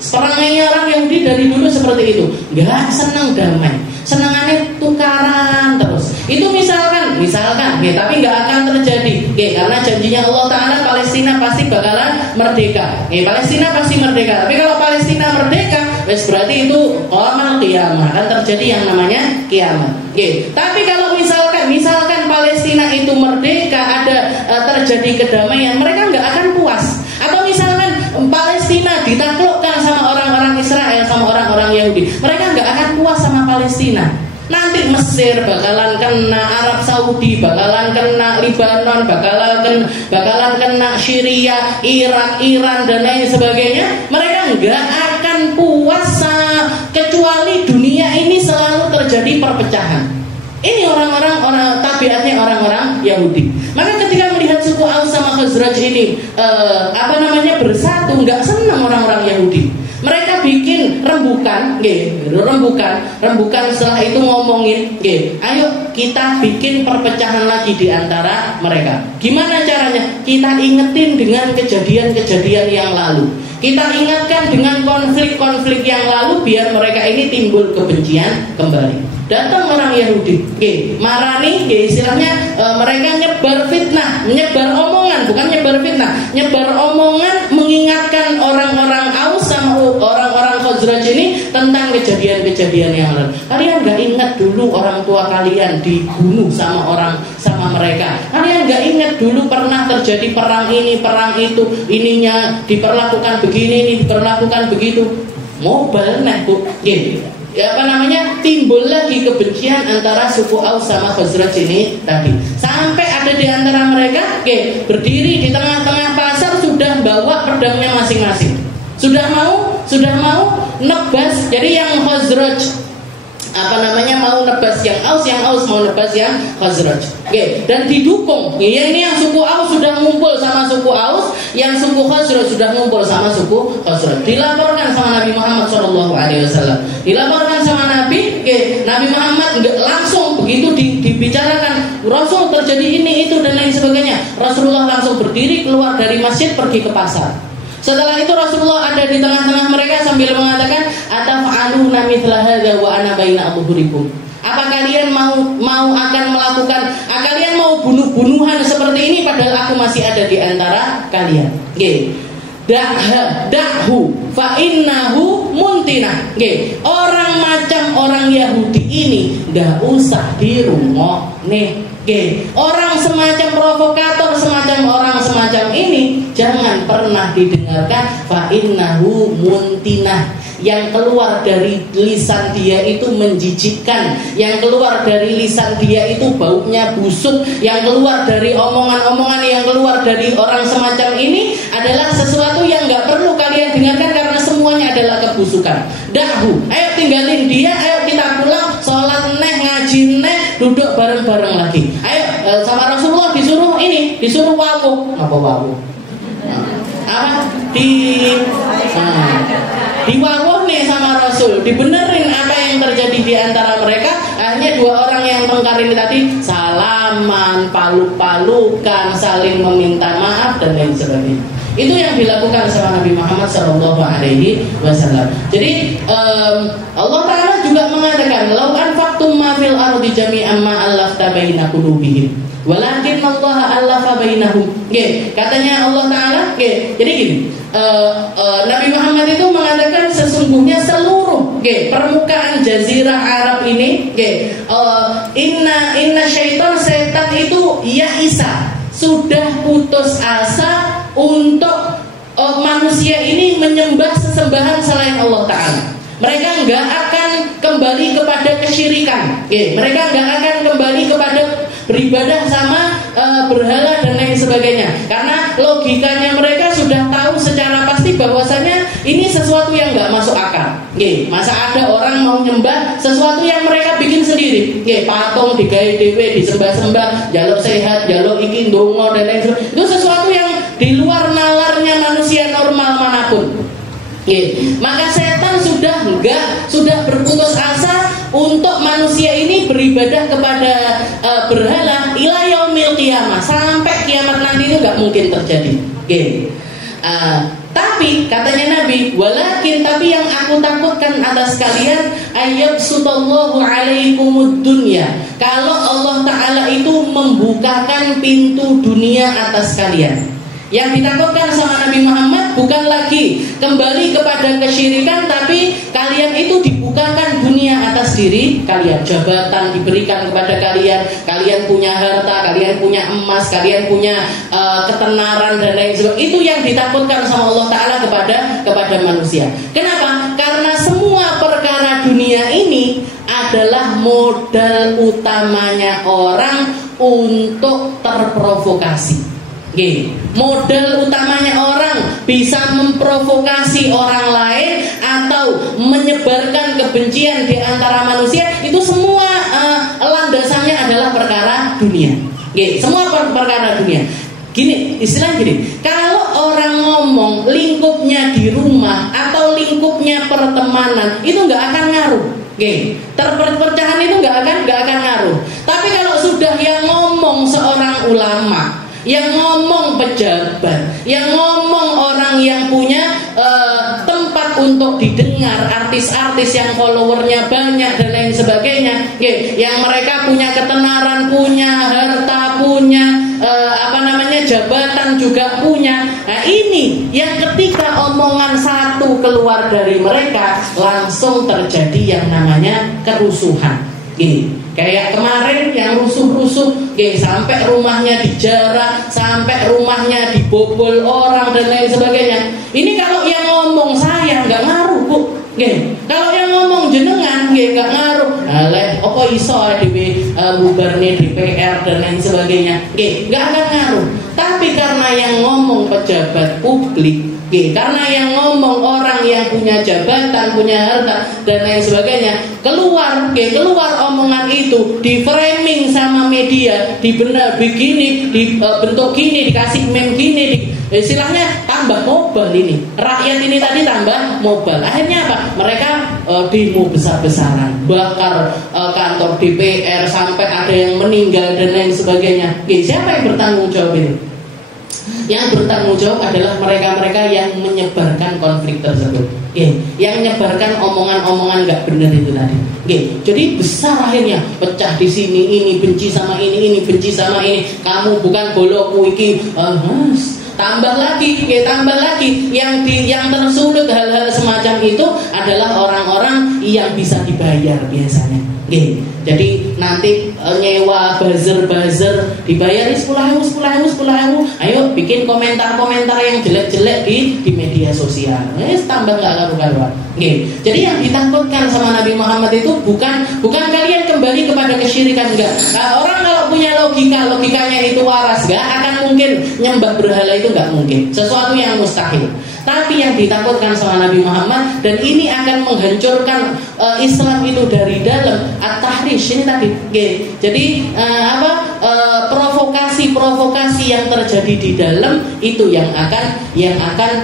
Seperangnya orang Yahudi dari dulu seperti itu, nggak senang damai, senangannya tukaran terus. Itu misalkan, tapi nggak akan terjadi, karena janjinya Allah Taala Palestina pasti bakalan merdeka. Palestina pasti merdeka. Tapi kalau Palestina merdeka, berarti itu qamal qiyamah, akan terjadi yang namanya kiamat. Tapi kalau misalkan Palestina itu merdeka, ada terjadi kedamaian, mereka nggak akan puas. Atau misalkan Palestina ditaklukkan sama orang-orang Israel, sama orang-orang Yahudi, mereka nggak akan puas sama Palestina. Nanti Mesir bakalan kena, Arab Saudi bakalan kena, Lebanon bakalan kena, Syria, Irak, Iran dan lain sebagainya. Mereka nggak akan puas kecuali dunia ini selalu terjadi perpecahan. Ini orang tabiatnya orang-orang Yahudi. Maka ketika melihat suku Aus sama Khazraj ini bersatu, nggak senang orang-orang Yahudi. Mereka bikin rembukan. Setelah itu ngomongin, ayo kita bikin perpecahan lagi di antara mereka. Gimana caranya? Kita ingetin dengan kejadian-kejadian yang lalu. Kita ingatkan dengan konflik-konflik yang lalu biar mereka ini timbul kebencian kembali. Datang orang Yahudi, marani, istilahnya mereka nyebar fitnah, nyebar omongan, bukan nyebar fitnah, nyebar omongan, mengingatkan orang-orang Aus sama orang-orang Khazraj ini tentang kejadian-kejadian yang lalu. Kalian nggak ingat dulu orang tua kalian dibunuh sama mereka? Kalian nggak ingat dulu pernah terjadi perang ini, perang itu, ininya diperlakukan begini, ini diperlakukan begitu. Mobile nih Bu, timbul lagi kebencian antara suku Aus sama Khazraj ini tadi. Sampai ada di antara mereka berdiri di tengah-tengah pasar, sudah bawa pedangnya masing-masing. Sudah mau nebas. Jadi yang Khazraj mau nebas yang Aus mau nebas yang Khazraj. Dan didukung. Ini yang suku Aus sudah ngumpul sama suku Aus, yang suku Khazraj sudah ngumpul sama suku Khazraj. Dilaporkan sama Nabi Muhammad SAW. Dilaporkan sama Nabi Muhammad langsung begitu dibicarakan, Rasul terjadi ini itu dan lain sebagainya. Rasulullah langsung berdiri keluar dari masjid pergi ke pasar. Setelah itu Rasulullah ada di tengah-tengah mereka sambil mengatakan, ataf'aluna mithla hadza wa ana baina adhhurikum. Apa kalian mau akan melakukan, kalian mau bunuh-bunuhan seperti ini padahal aku masih ada di antara kalian. Nggih. Da'hu fa innahu muntinah. Nggih. Orang macam orang Yahudi ini enggak usah dirungokne. Nggih. Orang semacam provokator, semacam orang semacam ini jangan pernah didengarkan. Fa innahu muntinah. Yang keluar dari lisan dia itu menjijikkan, yang keluar dari lisan dia itu baunya busuk, yang keluar dari omongan-omongan yang keluar dari orang semacam ini adalah sesuatu yang gak perlu kalian dengarkan karena semuanya adalah kebusukan. Da'hu, ayo tinggalin dia, ayo kita pulang, sholat neh, ngaji neh, duduk bareng-bareng lagi. Ayo, sama Rasulullah disuruh wawuh. Apa wawuh? Apa? Diwawuh nih sama Rasul, dibenerin apa yang terjadi di antara mereka. Akhirnya dua orang yang tengkar ini tadi salaman, paluk-palukan, saling meminta maaf dan lain sebagainya. Itu yang dilakukan sama Nabi Muhammad SAW. Jadi Allah Ta'ala juga mengatakan, "Lau anfaqtum ma fil ardi jami'an ma allafta baina qulubihim, walakin Allah allafa bainahum." Katanya Allah Ta'ala, jadi gini, Nabi Muhammad itu mengatakan sesungguhnya seluruh permukaan jazirah Arab ini, inna setan itu Isa sudah putus asa untuk manusia ini menyembah sesembahan selain Allah Ta'ala. Mereka enggak akan kembali kepada kesyirikan. Mereka enggak akan kembali kepada beribadah sama berhala dan lain sebagainya. Karena logikanya mereka sudah tahu secara pasti bahwasanya ini sesuatu yang enggak masuk akal. Masa ada orang mau nyembah sesuatu yang mereka bikin sendiri. Patung digawe dhewe, disembah-sembah, jaluk sehat, jaluk iki ndonga dan lain sebagainya. Itu sesuatu yang di luar nalarnya manusia normal manapun. Maka setan sudah berputus asa untuk manusia ini beribadah kepada berhala ila yaumil qiyamah, sampai kiamat nanti itu nggak mungkin terjadi. Tapi katanya Nabi, walakin tapi yang aku takutkan atas kalian ayyabsutallahu alaikumud dunya. Kalau Allah Ta'ala itu membukakan pintu dunia atas kalian. Yang ditakutkan sama Nabi Muhammad bukan lagi kembali kepada kesyirikan, tapi kalian itu dibukakan dunia atas diri kalian. Jabatan diberikan kepada kalian, kalian punya harta, kalian punya emas, kalian punya ketenaran dan lain sebagainya. Itu yang ditakutkan sama Allah Ta'ala kepada manusia. Kenapa? Karena semua perkara dunia ini adalah modal utamanya orang untuk terprovokasi. Modal utamanya orang bisa memprovokasi orang lain atau menyebarkan kebencian di antara manusia. Itu semua landasannya adalah perkara dunia. Semua perkara dunia. Gini, istilah gini, kalau orang ngomong lingkupnya di rumah atau lingkupnya pertemanan, itu nggak akan ngaruh. Perpecahan itu nggak akan ngaruh. Tapi kalau sudah yang ngomong seorang ulama, yang ngomong pejabat, yang ngomong orang yang punya tempat untuk didengar, artis-artis yang followernya banyak dan lain sebagainya, yang mereka punya ketenaran, punya harta, punya jabatan juga punya. Nah ini yang ketika omongan satu keluar dari mereka langsung terjadi yang namanya kerusuhan. Kayak kemarin yang rusuh-rusuh, sampai rumahnya dijarah, sampai rumahnya dibobol orang dan lain sebagainya. Ini kalau yang ngomong saya nggak ngaruh, Bu. Kalau yang ngomong jenengan nggak ngaruh. Apa iso bubarnya DPR dan lain sebagainya. Nggak akan ngaruh. Tapi karena yang ngomong pejabat publik, karena yang ngomong orang yang punya jabatan, punya harta dan lain sebagainya, keluar omongan itu, di framing sama media, dibenar begini, dibentuk gini, dikasih meme gini, istilahnya tambah mobile ini. Rakyat ini tadi tambah mobile. Akhirnya apa? Mereka demo besar-besaran, bakar kantor DPR sampai ada yang meninggal dan lain sebagainya. Siapa yang bertanggung jawab ini? Yang bertanggung jawab adalah mereka-mereka yang menyebarkan konflik tersebut. Yang menyebarkan omongan-omongan nggak benar itu tadi. Jadi besar akhirnya, pecah di sini, ini benci sama ini benci sama ini. Kamu bukan boloku iki, tambah lagi. Yang tersulut hal-hal semacam itu adalah orang-orang yang bisa dibayar biasanya. Jadi nanti nyewa buzzer dibayar 10.000. Ayo bikin komentar-komentar yang jelek-jelek di media sosial. Tambah nggak karu-karuan. Jadi yang ditakutkan sama Nabi Muhammad itu bukan kalian kembali kepada kesyirikan, enggak. Orang kalau punya logikanya itu waras, enggak akan mungkin nyembah berhala itu, enggak mungkin. Sesuatu yang mustahil. Tapi yang ditakutkan sama Nabi Muhammad, dan ini akan menghancurkan Islam itu dari dalam, at-tahrish ini tadi. Jadi provokasi yang terjadi di dalam itu yang akan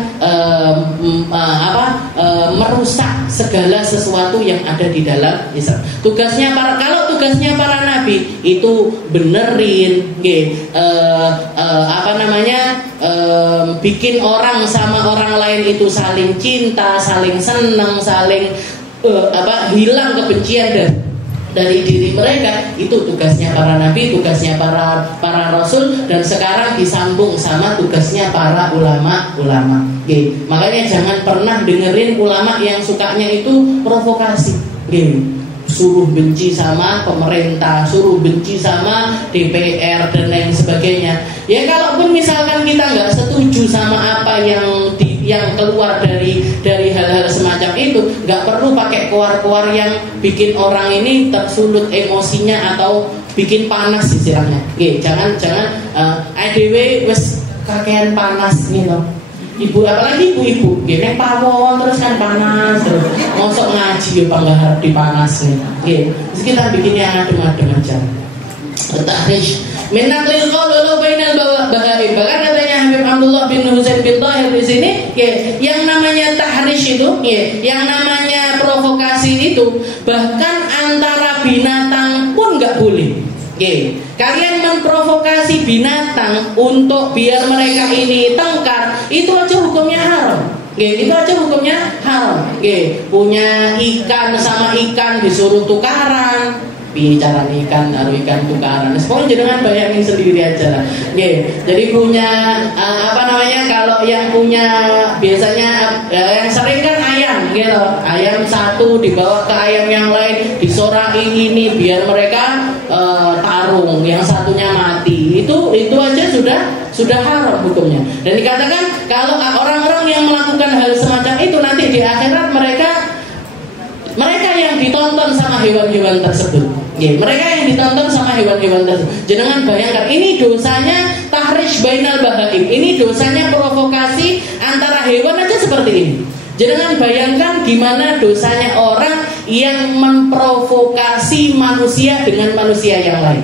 merusak segala sesuatu yang ada di dalam Islam. Tugasnya para nabi itu benerin, bikin orang sama orang lain itu saling cinta, saling senang, saling hilang kebencian dari diri mereka. Itu tugasnya para nabi, tugasnya para rasul, dan sekarang disambung sama tugasnya para ulama. Makanya jangan pernah dengerin ulama yang sukanya itu provokasi. Suruh benci sama pemerintah, suruh benci sama DPR dan lain sebagainya. Ya kalaupun misalkan kita nggak setuju sama apa yang keluar dari hal-hal semacam itu, nggak perlu pakai keluar yang bikin orang ini tersulut emosinya atau bikin panas istilahnya. Jangan IDW wes kakean panas nih loh. Apalagi ibu-ibu, gini pawon terus kan panas terus. Mosok ngaji ya nggak harus dipanas nih. Terus kita bikin yang adem-adem aja. Tahrish Minaklil qaulu bainal bahaim. Bahkan katanya Habib Abdullah bin Husain bin Tahir di sini, yang namanya tahrish itu, yang namanya provokasi itu, bahkan antara binatang pun nggak boleh. Kalian memprovokasi binatang untuk biar mereka ini tengkar, itu aja hukumnya haram. Itu aja hukumnya haram. Punya ikan sama ikan disuruh tukaran, bicara ikan tukaran. Pokoknya jangan bayangin sendiri aja lah. Jadi punya kalau yang punya biasanya yang sering kan ayam, ayam satu dibawa ke ayam yang lain, disorain ini biar mereka tarung, yang satunya mati. Itu aja sudah haram hukumnya. Dan dikatakan kalau orang-orang yang melakukan hal semacam itu nanti di akhirat mereka yang ditonton sama hewan-hewan tersebut. Mereka yang ditonton sama hewan-hewan tersebut. Jangan bayangkan ini dosanya tahrish bainal bahaim. Ini dosanya provokasi antara hewan aja seperti ini. Jangan bayangkan gimana dosanya orang yang memprovokasi manusia dengan manusia yang lain.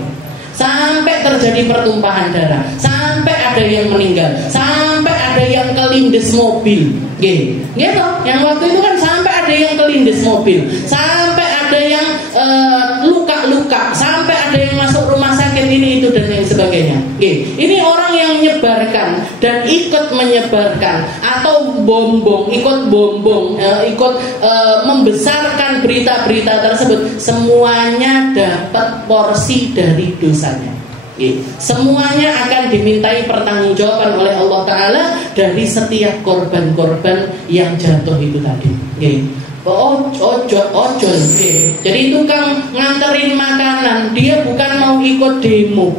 Sampai terjadi pertumpahan darah, sampai ada yang meninggal, sampai ada yang kelindes mobil. Gitu. Yang waktu itu kan sampai ada yang kelindes mobil, sampai ada yang luka-luka, sampai ada yang masuk rumah sakit ini itu dan lain sebagainya. Ini orang yang menyebarkan dan ikut menyebarkan atau ikut membesarkan berita-berita tersebut, semuanya dapat porsi dari dosanya. Semuanya akan dimintai pertanggungjawaban oleh Allah Ta'ala dari setiap korban-korban yang jatuh itu tadi. Ojol. Jadi tukang nganterin makanan, dia bukan mau ikut demo,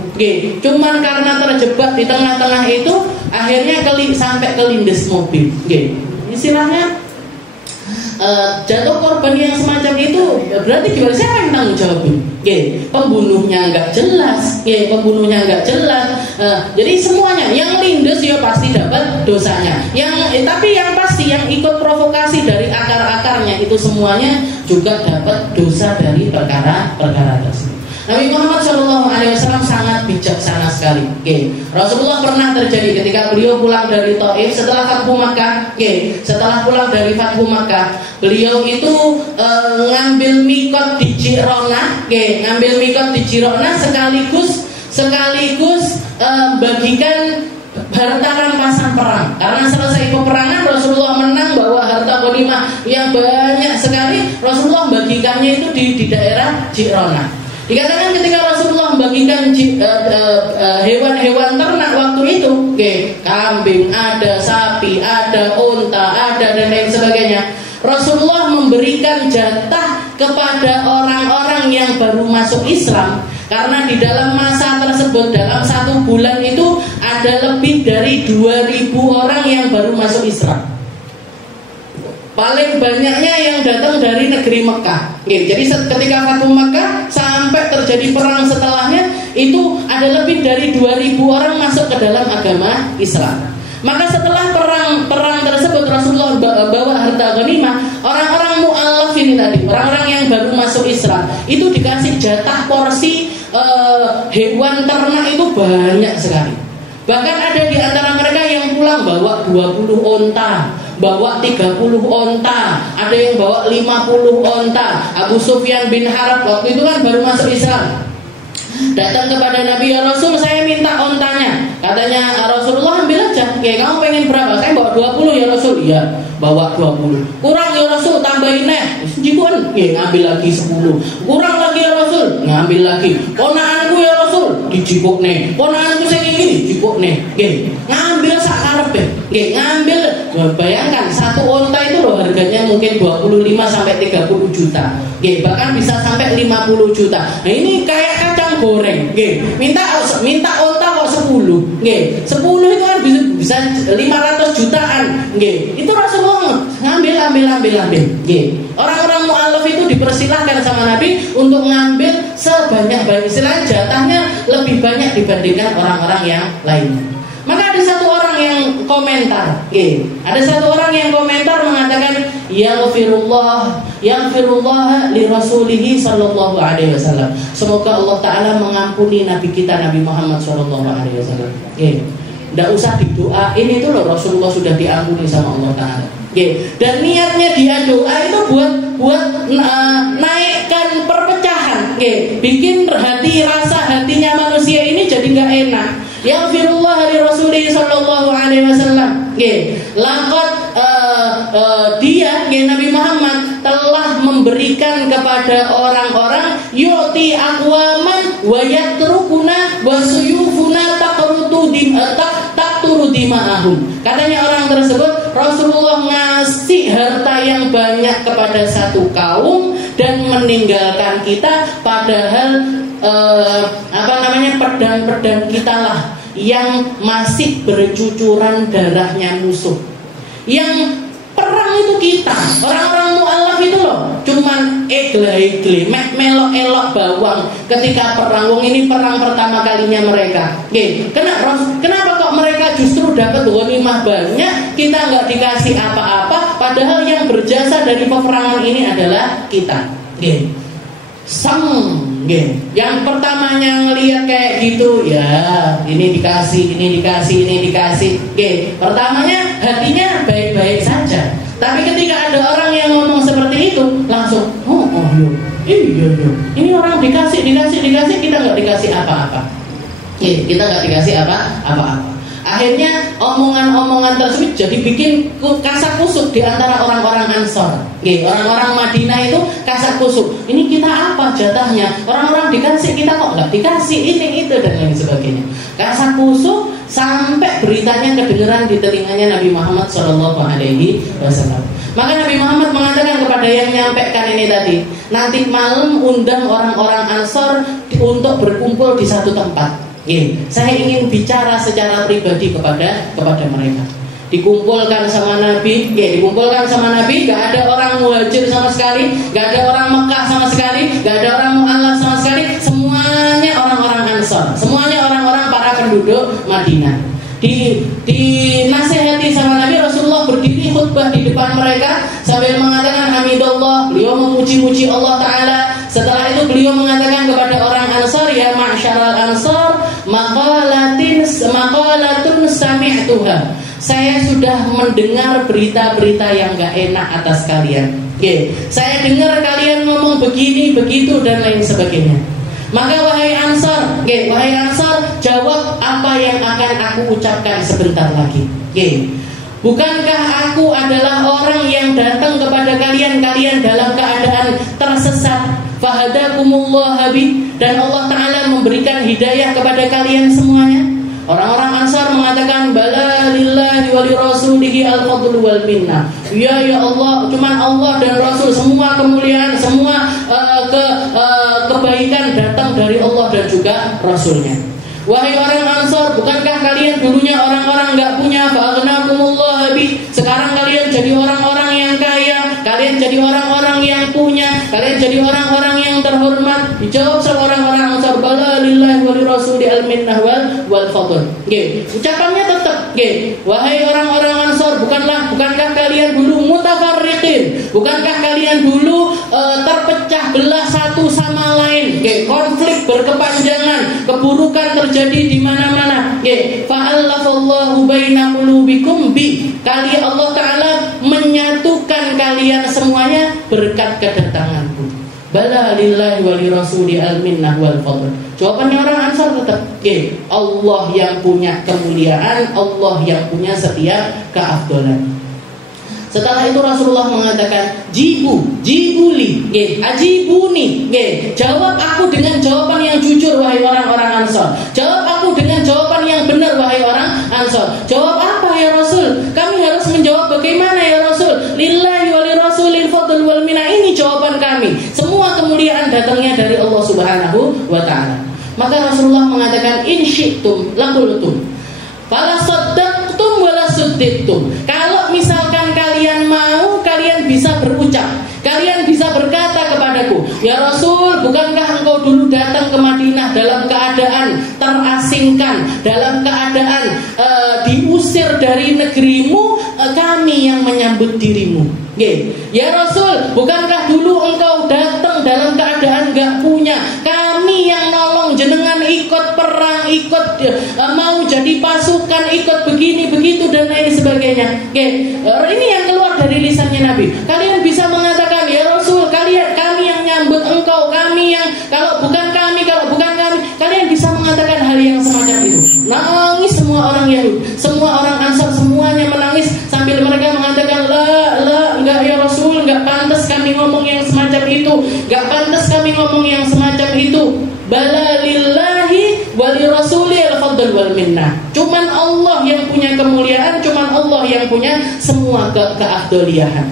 cuman karena terjebak di tengah-tengah itu, akhirnya sampai kelindes mobil. Istilahnya jatuh korban yang semacam itu, berarti gimana, siapa yang tanggung jawab? Pembunuhnya nggak jelas. Jadi semuanya yang lindes ya pasti dapat dosanya. Tapi yang pasti yang ikut provokasi dari akar-akarnya itu semuanya juga dapat dosa dari perkara-perkara tersebut. Nabi Muhammad SAW sangat bijaksana sekali. Rasulullah pernah terjadi ketika beliau pulang dari Taif setelah Fathu Makkah. Setelah pulang dari Fathu Makkah, beliau itu ngambil mikot di Jirona. sekaligus bagikan harta rampasan perang. Karena selesai peperangan Rasulullah menang, bawa harta ghanimah yang banyak sekali. Rasulullah bagikannya itu di daerah Ji'rana. Dikatakan ketika Rasulullah membagikan hewan-hewan ternak waktu itu, kambing, ada sapi, ada unta, ada dan lain sebagainya. Rasulullah memberikan jatah kepada orang-orang yang baru masuk Islam. Karena di dalam masa tersebut, dalam 1 bulan itu ada lebih dari 2.000 orang yang baru masuk Islam. Paling banyaknya yang datang dari negeri Mekah. Jadi ketika Fatu Mekah sampai terjadi perang setelahnya, itu ada lebih dari 2.000 orang masuk ke dalam agama Islam. Maka setelah perang tersebut Rasulullah bawa harta ghanimah, orang-orang mu'allaf ini tadi, orang-orang yang baru masuk Islam, itu dikasih jatah porsi hewan ternak itu banyak sekali. Bahkan ada di antara mereka yang pulang bawa 20 onta, bawa 30 onta, ada yang bawa 50 onta. Abu Sufyan bin Harb waktu itu kan baru masuk Islam, datang kepada Nabi, ya Rasul, saya minta ontanya. Katanya Rasulullah, ambil aja. Kamu pengen berapa? Saya bawa 20 ya Rasul. Iya, bawa 20. Kurang ya Rasul, tambahin jikun. Ngambil lagi 10. Kurang lagi ya Rasul, ngambil lagi. Ponakanku ya Rasul, dijikuk nih. Ponakanku saya ini dijikuk nih. Ngambil sakarepe. Ngambil. Bayangkan satu onta itu loh harganya mungkin 25 sampai 30 juta. Bahkan bisa sampai 50 juta. Nah ini kayak kacang goreng. Minta onta kok 10. 10 itu kan bisa 500 jutaan. Itu Rasulullah ngambil. Orang-orang mu'alaf itu dipersilahkan sama Nabi untuk ngambil sebanyak-banyak, istilahnya jatahnya lebih banyak dibandingkan orang-orang yang lainnya. Maka ada satu orang yang komentar, ada satu orang yang komentar mengatakan, yaghfirullah li rasulihi sallallahu alaihi wasallam. Semoga Allah Ta'ala mengampuni Nabi kita Nabi Muhammad sallallahu alaihi wasallam. Tidak usah didoa, ini tuh loh Rasulullah sudah diampuni sama Allah Ta'ala. Dan niatnya dia doa itu buat naikkan perpecahan, bikin rasa hatinya manusia ini jadi nggak enak. Yaghfirullah li rasulihi sallallahu alaihi wasallam. Laqad dia Nabi Muhammad telah memberikan kepada orang-orang yu'ti aqwaman wa yatrukuna wa suyufuna taqturu dima'ahum. Katanya orang tersebut, Rasulullah ngasih harta yang banyak kepada satu kaum dan meninggalkan kita, padahal pedang-pedang kita lah yang masih bercucuran darahnya musuh. Yang perang itu kita, orang-orang mu'alaf itu loh, cuman egle-egle, melok-elok bawang ketika perang. Ini perang pertama kalinya mereka. Kenapa kok mereka justru dapat ghanimah banyak, kita nggak dikasih apa-apa, padahal yang berjasa dari peperangan ini adalah kita. Yang pertamanya ngelihat kayak gitu, ya ini dikasih. Pertamanya hatinya baik-baik saja. Tapi ketika ada orang yang ngomong seperti itu, langsung iya. Ini orang dikasih, kita nggak dikasih apa-apa. Kita nggak dikasih apa-apa. Akhirnya omongan-omongan tersebut jadi bikin kasak kusuk di antara orang-orang Ansor. Orang-orang Madinah itu kasak kusuk. Ini kita apa jatahnya? Orang-orang dikasih, kita kok nggak dikasih, ini itu dan lain sebagainya. Kasak kusuk sampai beritanya kedengeran di telinganya Nabi Muhammad SAW. Maka Nabi Muhammad mengatakan kepada yang menyampaikan ini tadi, nanti malam undang orang-orang Ansor untuk berkumpul di satu tempat. Saya ingin bicara secara pribadi kepada mereka. Dikumpulkan sama Nabi, gak ada orang muhajir sama sekali, gak ada orang Mekah sama sekali, gak ada orang mu'alaf sama sekali, semuanya orang-orang Ansor, semuanya orang-orang para penduduk Madinah. Dinasihati sama Nabi, Rasulullah berdiri khutbah di depan mereka sambil mengatakan hamidallah, beliau memuji-muji Allah Ta'ala. Setelah itu beliau mengatakan kepada orang Ansor, ya ma'syaral Ansor, maqalatun sami'tuha. Saya sudah mendengar berita-berita yang gak enak atas kalian. Saya dengar kalian ngomong begini, begitu dan lain sebagainya. Maka wahai Ansor, jawab apa yang akan aku ucapkan sebentar lagi. Bukankah aku adalah orang yang datang kepada kalian dalam keadaan tersesat? Fahadakumullah bi, dan Allah Ta'ala memberikan hidayah kepada kalian semuanya. Orang-orang Ansar mengatakan bala lillahi wa li rasulihi al-fadl wal minnah. Ya Allah, cuman Allah dan Rasul, semua kemuliaan, semua kebaikan datang dari Allah dan juga Rasulnya. Wahai orang Ansar, bukankah kalian dulunya orang-orang enggak punya? Fa'agnakumullah bi, sekarang kalian jadi orang-orang yang kaya, kalian jadi orang-orang yang punya, kalian jadi orang-orang yang terhormat. Dijawab sama orang-orang Ansar, bala lillahi wa li rasuli al-minnah wal fadl. Ucapannya tetap, wahai orang-orang Ansar, bukankah kalian dulu mutafarriqin? Bukankah kalian dulu terpecah belah satu sama lain? Konflik berkepanjangan, keburukan terjadi di mana-mana. Fa'allafallahu baina qulubikum bi, kali Allah Ta'ala menyatukan kalian semuanya berkat kedatanganku. Bala lillahi wa li rasuli al-minnah wal fadl. Jawabannya orang Ansar tetap, Allah yang punya kemuliaan, Allah yang punya setiap keafdalan. Setelah itu Rasulullah mengatakan, jibuli, ajibuni, jawab aku dengan jawaban yang jujur wahai orang-orang Ansar. Jawab aku dengan jawaban yang benar wahai orang Ansar. Jawab apa ya Rasul? Kami harus menjawab bagaimana ya Rasul? Lillahi wa li rasulil fadl wal minna, ini jawaban kami. Semua kemuliaan datangnya dari Allah Subhanahu wa Ta'ala. Maka Rasulullah mengatakan, in syi'tum laqultum fala saddaqtum wala suddittum. Kalau misalkan kalian mau, kalian bisa berucap, kalian bisa berkata kepadaku, ya Rasul, bukankah engkau dulu datang ke Madinah dalam keadaan terasingkan, dalam keadaan diusir dari negerimu, kami yang menyambut dirimu. Ya Rasul, bukankah dulu engkau datang dalam keadaan gak punya, kami yang nolong jenengan, ikut perang, ikut mau jadi pasukan, ikut begini begitu dan lain sebagainya. Ini yang keluar dari lisannya Nabi. Kalian bisa mengatakan, ya Rasul, kami yang nyambut engkau, kami yang kalau bukan kami, kalian bisa mengatakan hal yang semacam itu. Nangis semua orang Yahudi, semua orang Ansar, semuanya menangis sambil mereka mengatakan, enggak ya Rasul, enggak pantas kami ngomong yang semacam itu, enggak pantas kami ngomong yang semacam itu. Bala lillahi wa li rasuli al-fadl wal minnah. Cuman Allah yang punya kemuliaan, cuman Allah yang punya semua keafdoliahan.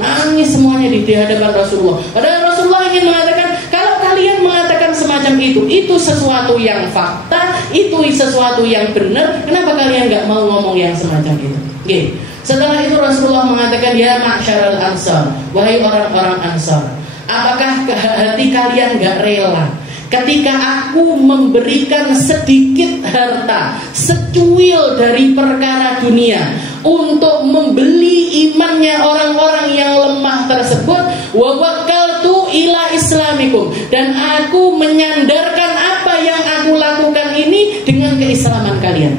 Nangis semuanya di hadapan Rasulullah. Padahal Rasulullah ingin mengatakan, kalau kalian mengatakan semacam itu sesuatu yang fakta, itu sesuatu yang benar, kenapa kalian enggak mau ngomong yang semacam itu? Setelah itu Rasulullah mengatakan, ya ma'syaral ansar, wahai orang-orang Ansar, apakah hati kalian enggak rela ketika aku memberikan sedikit harta, secuil dari perkara dunia, untuk membeli imannya orang-orang yang lemah tersebut, wa wakaltu ila islamikum, dan aku menyandarkan apa yang aku lakukan ini dengan keislaman kalian.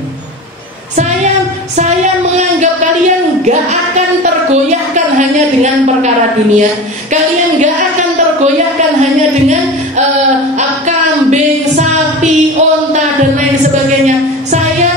Saya menganggap kalian gak akan tergoyahkan hanya dengan perkara dunia. Kalian gak akan tergoyahkan hanya dengan kambing, sapi, onta dan lain sebagainya. Saya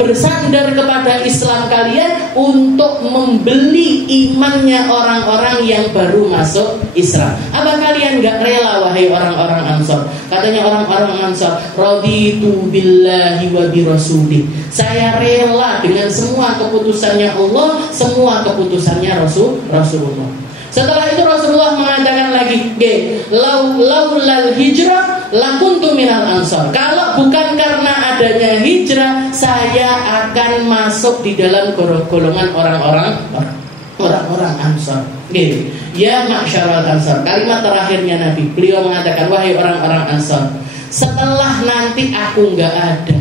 bersandar kepada Islam kalian untuk membeli imannya orang-orang yang baru masuk Islam. Apa kalian gak rela wahai orang-orang Ansar? Katanya orang-orang Ansar, raditu billahi wa bi rasulih. Saya rela dengan semua keputusannya Allah, semua keputusannya Rasulullah. Setelah itu Rasulullah mengatakan lagi, laulal hijrah lakuntu minal ansar. Kalau bukan karena adanya hijrah, saya akan masuk di dalam golongan orang-orang Ansar. Ya ma'syaral Ansar. Kalimat terakhirnya Nabi, beliau mengatakan, wahai orang-orang Ansar, setelah nanti aku nggak ada,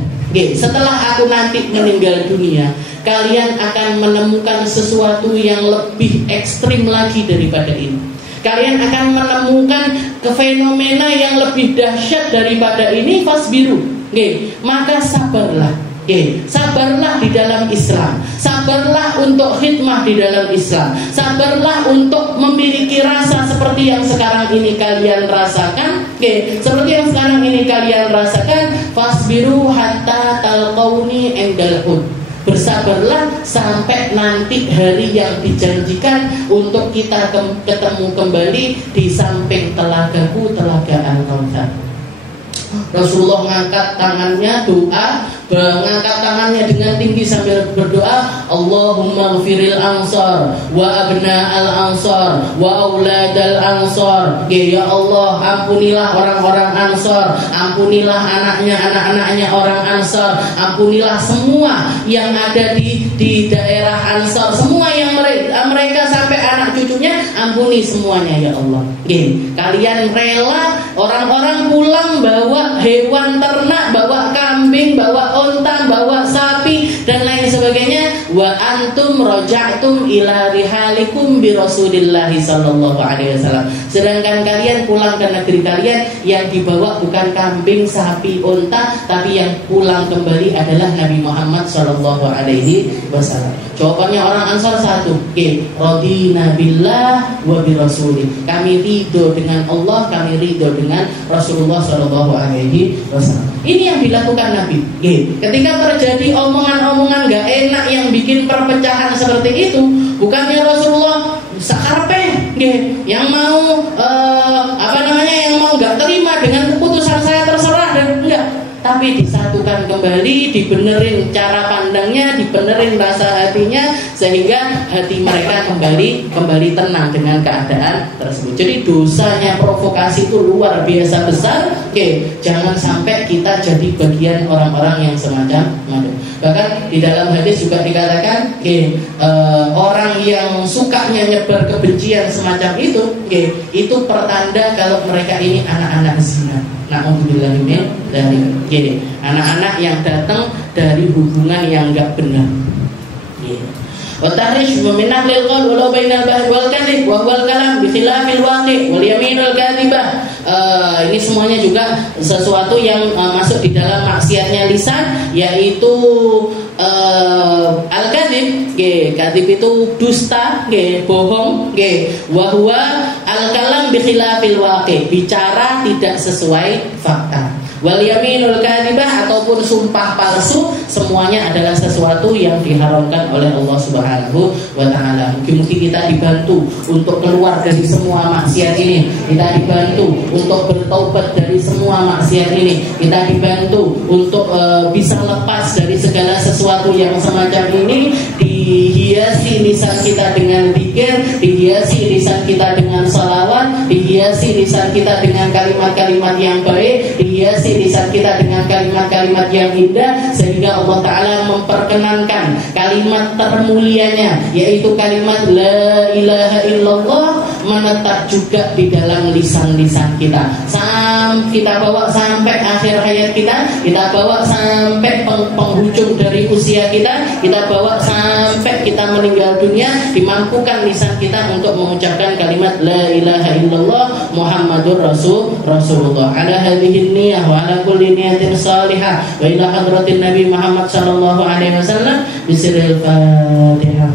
setelah aku nanti meninggal dunia, kalian akan menemukan sesuatu yang lebih ekstrim lagi daripada ini. Kalian akan menemukan fenomena yang lebih dahsyat daripada ini. Fasbiru, maka sabarlah. Sabarlah di dalam Islam. Sabarlah untuk khidmah di dalam Islam. Sabarlah untuk memiliki rasa seperti yang sekarang ini kalian rasakan. Seperti yang sekarang ini kalian rasakan, fasbiru hatta talqauni indal hud. Bersabarlah sampai nanti hari yang dijanjikan untuk kita ketemu kembali di samping telagaku, telaga Al-Kautsar. Rasulullah mengangkat tangannya doa, mengangkat tangannya dengan tinggi sambil berdoa, Allahumma ghfiril ansar wa abna al ansar wa auladal ansar. Ya Allah, ampunilah orang-orang ansar, ampunilah anak-anaknya orang ansar, ampunilah semua yang ada di daerah ansar, semua yang mereka sampai anak cucunya, ampuni semuanya ya Allah. Kalian rela orang-orang pulang bawa hewan ternak, bawa kambing, bawa onta, bawa sapi dan lain sebagainya, wa antum raja'tum ila rihalikum bi Rasulillah sallallahu alaihi wasallam. Sedangkan kalian pulang ke negeri kalian, yang dibawa bukan kambing, sapi, onta, tapi yang pulang kembali adalah Nabi Muhammad sallallahu alaihi wasallam. Jawabannya orang Ansar satu, radina billah wa bi rasulih. Kami ridho dengan Allah, kami ridho dengan Rasulullah sallallahu alaihi wasallam. Ini yang dilakukan Nabi. Ketika terjadi omongan-omongan gak enak yang bikin perpecahan seperti itu, bukannya Rasulullah sakarpe yang mau yang mau gak terima dengan keputusan saya terserah dan enggak, tapi disatukan kembali, dibenerin cara pandangnya, dibenerin rasa hatinya, sehingga hati mereka kembali tenang dengan keadaan tersebut. Jadi dosanya provokasi itu luar biasa besar. Jangan sampai kita jadi bagian orang-orang yang semacam itu. Bahkan di dalam hadis juga dikatakan, orang yang sukanya nyebar kebencian semacam itu pertanda kalau mereka ini anak-anak zina. Na'udzubillah dari anak-anak yang datang dari hubungan yang enggak benar. Wa tahrish min naqlil qawl walau bainal bahr wal kadhib wa wal kalam bi khilafil waqi' wal yaminul kadhibah. Ini semuanya juga sesuatu yang masuk di dalam maksiatnya lisan, yaitu al-kadhib, kadhib itu dusta, bohong, wa huwa al-kalam bi khilafil waqi', bicara tidak sesuai fakta. Wal yaminul kadhibah, ataupun sumpah palsu, semuanya adalah sesuatu yang diharamkan oleh Allah Subhanahu wa taala. Mungkin kita dibantu untuk keluar dari semua maksiat ini, kita dibantu untuk bertaubat dari semua maksiat ini, kita dibantu untuk bisa lepas dari segala sesuatu yang semacam ini. Dihiasi lisan kita dengan zikir, dihiasi lisan kita dengan salawat, dihiasi lisan kita dengan kalimat-kalimat yang baik, dihiasi lisan kita dengan kalimat-kalimat yang indah, sehingga Allah Ta'ala memperkenankan kalimat termulianya, yaitu kalimat La ilaha illallah, menetap juga di dalam lisan-lisan kita. Kita bawa sampai akhir hayat kita bawa sampai penghujung dari usia kita bawa sampai kita meninggal dunia, dimampukan lisan kita untuk mengucapkan kalimat La ilaha illallah Muhammadur Rasulullah. Ala hadhihi niyyah wa ala kulli niyatin salihah wa ila hadratin Nabi Muhammad sallallahu alaihi wasallam bisirril Fatihah.